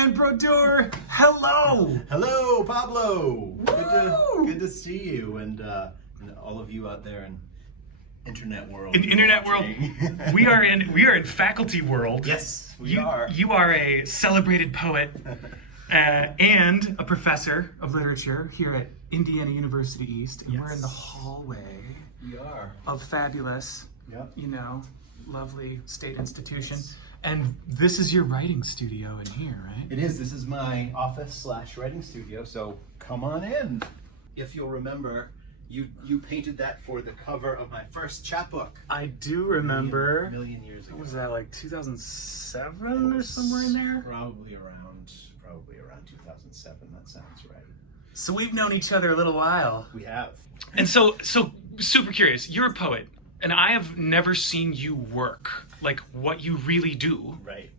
Brian Brodeur. Hello. Hello, Pablo. Woo! Good to see you and all of you out there in internet world. In the internet world, we are in faculty world. Yes, we are. You are a celebrated poet and a professor of literature here at Indiana University East, and we're in the hallway. We are of fabulous, Yep. Lovely state institution. Yes. And this is your writing studio in here, right? It is. This is my office / writing studio. So come on in. If you'll remember, you painted that for the cover of my first chapbook. I do remember. A million years ago. What was that, like 2007 or somewhere in there? Probably around 2007. That sounds right. So we've known each other a little while. We have. And so super curious. You're a poet, and I have never seen you work, like what you really do. Right.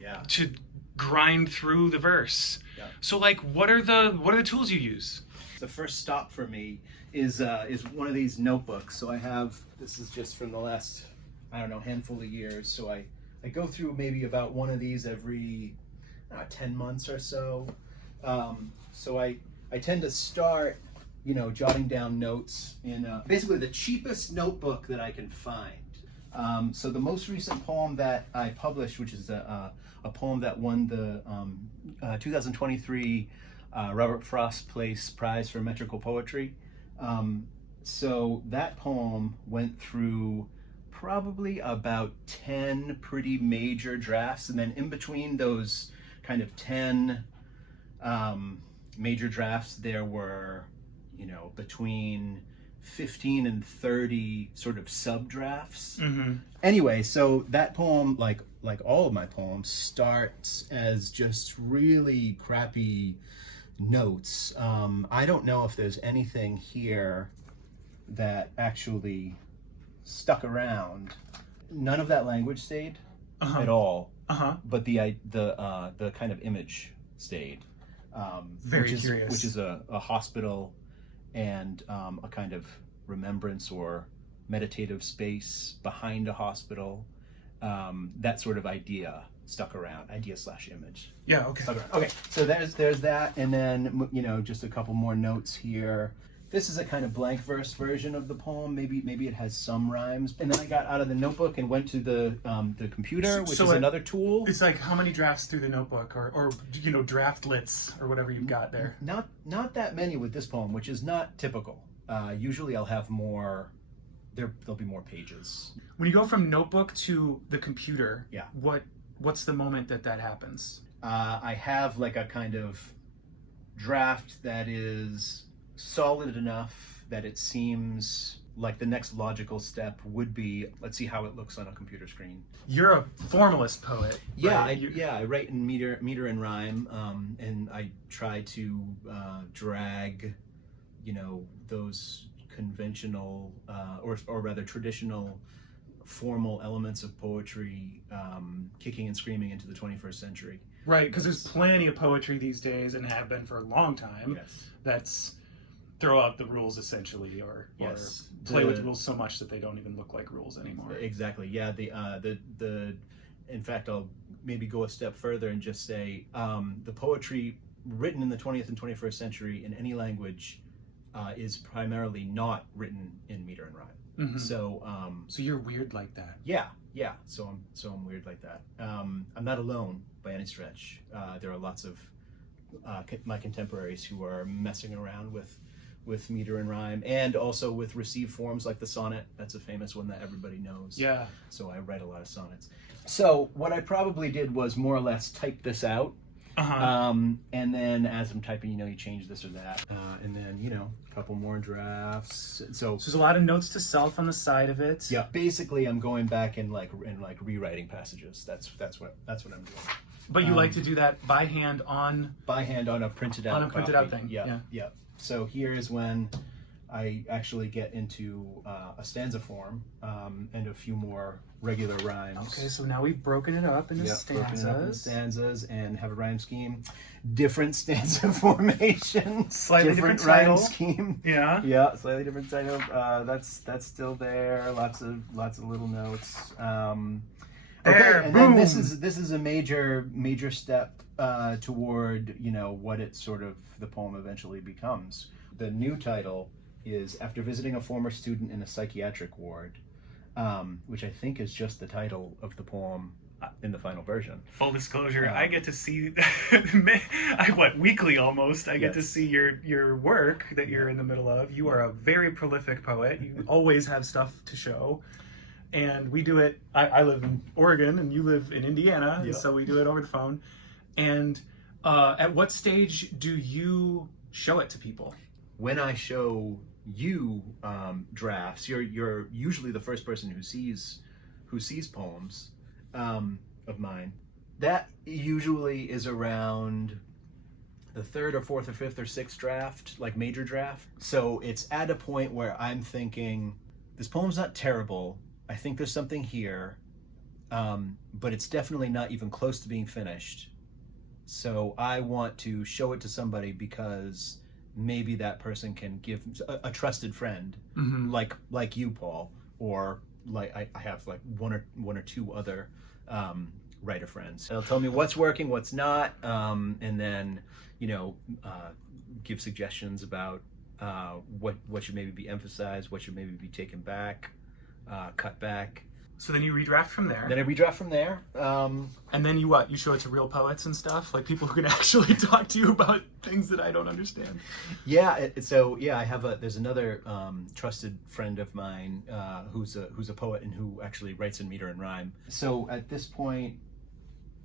Yeah. To grind through the verse. Yeah. So like, what are the tools you use? The first stop for me is one of these notebooks. So I have, this is just from the last, handful of years. So I go through maybe about one of these every 10 months or so. So I tend to start, jotting down notes in basically the cheapest notebook that I can find. So the most recent poem that I published, which is a poem that won the 2023 Robert Frost Place Prize for Metrical Poetry. So that poem went through probably about 10 pretty major drafts, and then in between those kind of 10 major drafts, there were, between 15 and 30 sort of sub drafts. Mm-hmm. Anyway, so that poem, like all of my poems, starts as just really crappy notes. I don't know if there's anything here that actually stuck around. None of that language stayed at all. But the kind of image stayed. Very curious. Which is a hospital and a kind of remembrance or meditative space behind a hospital. That sort of idea stuck around, idea/image. Yeah, okay. Stuck around. Okay, so there's that, and then just a couple more notes here. This is a kind of blank verse version of the poem. Maybe it has some rhymes. And then I got out of the notebook and went to the computer, which is another tool. It's like how many drafts through the notebook, or draftlets, or whatever you've got there? Not that many with this poem, which is not typical. Usually I'll have more. There'll be more pages. When you go from notebook to the computer, yeah, what's the moment that happens? I have like a kind of draft that is solid enough that it seems like the next logical step would be, let's see how it looks on a computer screen. You're a formalist poet. Yeah, right? I write in meter and rhyme, and I try to drag, those conventional or rather traditional formal elements of poetry kicking and screaming into the 21st century. Right, because there's plenty of poetry these days, and have been for a long time. Yes. That's throw out the rules essentially, or play with rules so much that they don't even look like rules anymore. Exactly. Yeah. The in fact, I'll maybe go a step further and just say the poetry written in the 20th and 21st century in any language is primarily not written in meter and rhyme. Mm-hmm. So you're weird like that. Yeah. So I'm weird like that. I'm not alone by any stretch. There are lots of my contemporaries who are messing around with meter and rhyme, and also with received forms like the sonnet. That's a famous one that everybody knows. Yeah. So I write a lot of sonnets. So what I probably did was more or less type this out. And then as I'm typing, you change this or that. And then, a couple more drafts. So there's a lot of notes to self on the side of it. Yeah. Basically I'm going back and rewriting passages. That's what I'm doing. But you like to do that by hand on a printed out copy. Out thing. Yeah. So here is when I actually get into a stanza form and a few more regular rhymes. Okay, so now we've broken it up into stanzas and have a rhyme scheme. Different stanza formation. Slightly different rhyme title. scheme. Yeah, slightly different title. That's still there. Lots of little notes. There, and boom. then this is a major step toward, you know, what it sort of the poem eventually becomes. The new title is After Visiting a Former Student in a Psychiatric Ward, which I think is just the title of the poem in the final version. Full disclosure, I get to see, weekly almost, I get to see your work that you're in the middle of. You are a very prolific poet. You always have stuff to show. And we do it, I live in Oregon and you live in Indiana, and so we do it over the phone. And at what stage do you show it to people? When I show you drafts, you're usually the first person who sees poems of mine. That usually is around the third or fourth or fifth or sixth draft, like major draft. So it's at a point where I'm thinking, this poem's not terrible. I think there's something here, but it's definitely not even close to being finished. So I want to show it to somebody because maybe that person can give a trusted friend, like you, Paul, or like I have like one or two other writer friends. They'll tell me what's working, what's not, and then give suggestions about what should maybe be emphasized, what should maybe be taken back, cut back. So then you redraft from there. Then I redraft from there. And then you show it to real poets and stuff, like people who can actually talk to you about things that I don't understand. Yeah. I have there's another trusted friend of mine who's a poet and who actually writes in meter and rhyme. So at this point,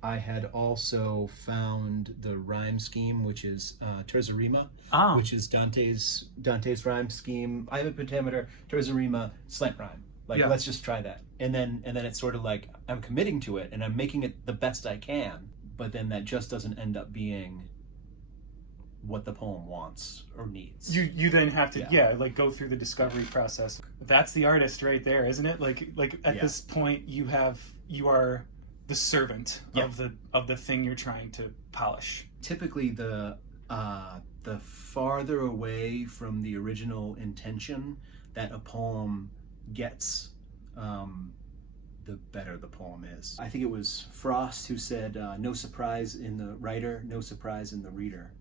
I had also found the rhyme scheme, which is terza rima, which is Dante's rhyme scheme. I have a pentameter, terza rima, slant rhyme. Let's just try that. And then it's sort of like I'm committing to it and I'm making it the best I can, but then that just doesn't end up being what the poem wants or needs. You then have to go through the discovery process. That's the artist right there, isn't it? Like at this point you are the servant of the thing you're trying to polish. Typically the farther away from the original intention that a poem gets, the better the poem is. I think it was Frost who said, no surprise in the writer, no surprise in the reader.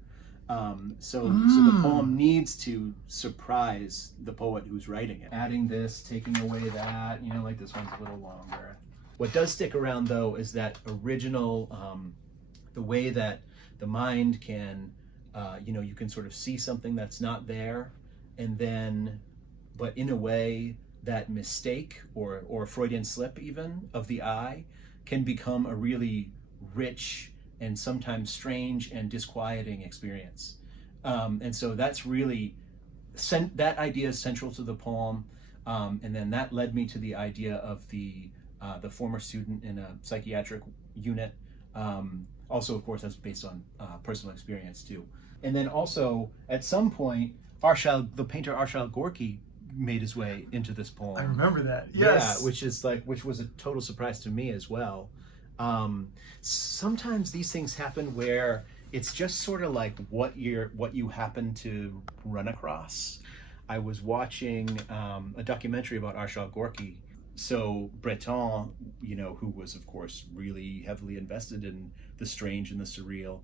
So the poem needs to surprise the poet who's writing it. Adding this, taking away that, like this one's a little longer. What does stick around though is that original, the way that the mind can, you can sort of see something that's not there, and then, but in a way, that mistake or Freudian slip even of the eye can become a really rich and sometimes strange and disquieting experience. And so that's really, that idea is central to the poem. And then that led me to the idea of the former student in a psychiatric unit. Also, of course, that's based on personal experience too. And then also, at some point, the painter Arshile Gorky made his way into this poem. I remember that. Yes. Yeah, which was a total surprise to me as well. Sometimes these things happen where it's just sort of like what you happen to run across. I was watching a documentary about Arshile Gorky. So Breton, who was of course really heavily invested in the strange and the surreal,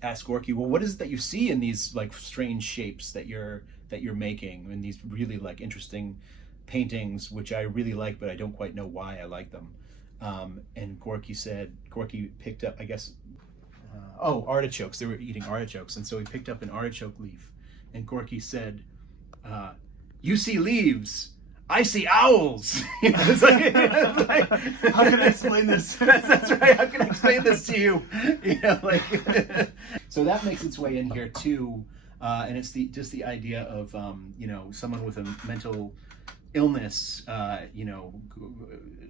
asked Gorky, well, what is it that you see in these like strange shapes that you're making, in these really like interesting paintings, which I really like, but I don't quite know why I like them. And Gorky picked up, I guess, artichokes. They were eating artichokes, and so he picked up an artichoke leaf, and Gorky said, "You see leaves, I see owls." It's like, how can I explain this? That's right. How can I explain this to you? So that makes its way in here too, and it's just the idea of someone with a mental illness,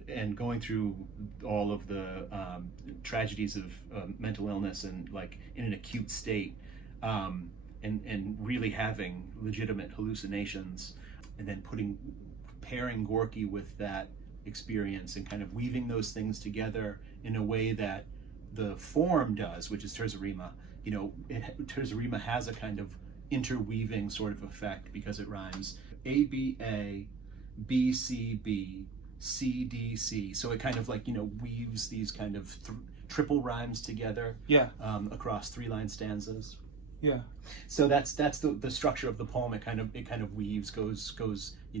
and going through all of the tragedies of mental illness and like in an acute state, and really having legitimate hallucinations, and then pairing Gorky with that experience and kind of weaving those things together in a way that the form does, which is terza rima. Terza rima has a kind of interweaving sort of effect because it rhymes. ABA, BCB, CDC. So it kind of like, weaves these kind of triple rhymes together. Yeah. Across 3-line stanzas. Yeah. So that's the structure of the poem. It kind of weaves, goes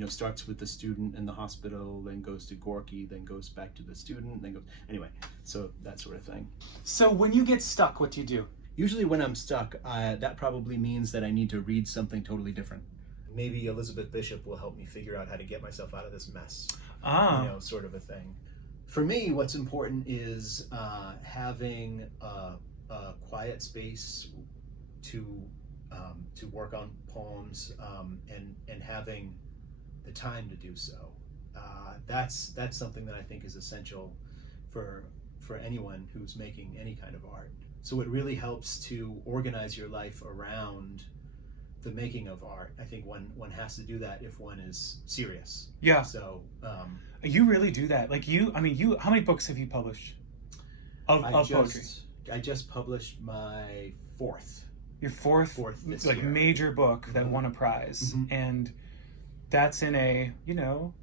starts with the student in the hospital, then goes to Gorky, then goes back to the student, then goes anyway. So that sort of thing. So when you get stuck, what do you do? Usually when I'm stuck, that probably means that I need to read something totally different. Maybe Elizabeth Bishop will help me figure out how to get myself out of this mess. Sort of a thing. For me, what's important is having a quiet space to work on poems, and having the time to do so. That's something that I think is essential for anyone who's making any kind of art. So it really helps to organize your life around the making of art. I think one has to do that if one is serious. Yeah. So you really do that. Like how many books have you published of poetry? I just published my 4th. Your fourth this like year. Major book that won a prize, and that's in a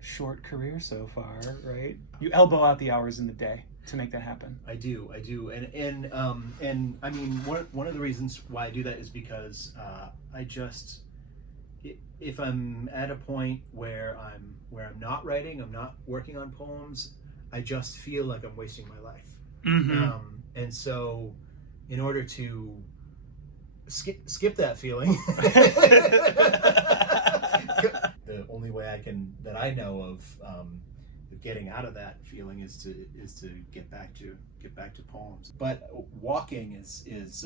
short career so far, right? You elbow out the hours in the day to make that happen. I do, and I mean one of the reasons why I do that is because if I'm at a point where I'm not writing, I'm not working on poems, I just feel like I'm wasting my life. And so, in order to skip that feeling, the only way that I know of getting out of that feeling is to get back to poems. But walking is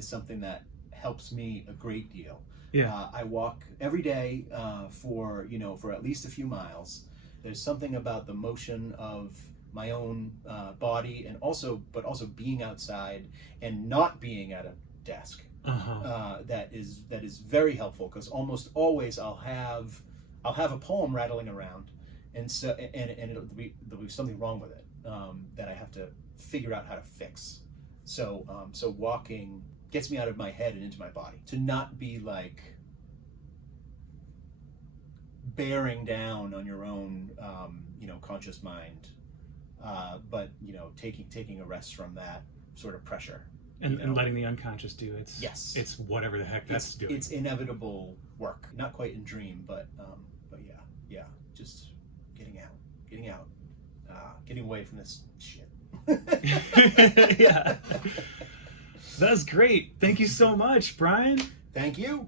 something that helps me a great deal. Yeah. I walk every day for at least a few miles. There's something about the motion of my own body, and also being outside and not being at a desk. That is very helpful, because almost always I'll have a poem rattling around, and there'll be something wrong with it that I have to figure out how to fix. So walking gets me out of my head and into my body, to not be like bearing down on your own conscious mind, but taking a rest from that sort of pressure. And letting the unconscious do its. Yes. It's whatever the heck that's doing. It's inevitable work. Not quite in dream, but yeah, just getting out, getting away from this shit. Yeah. That's great. Thank you so much, Brian. Thank you.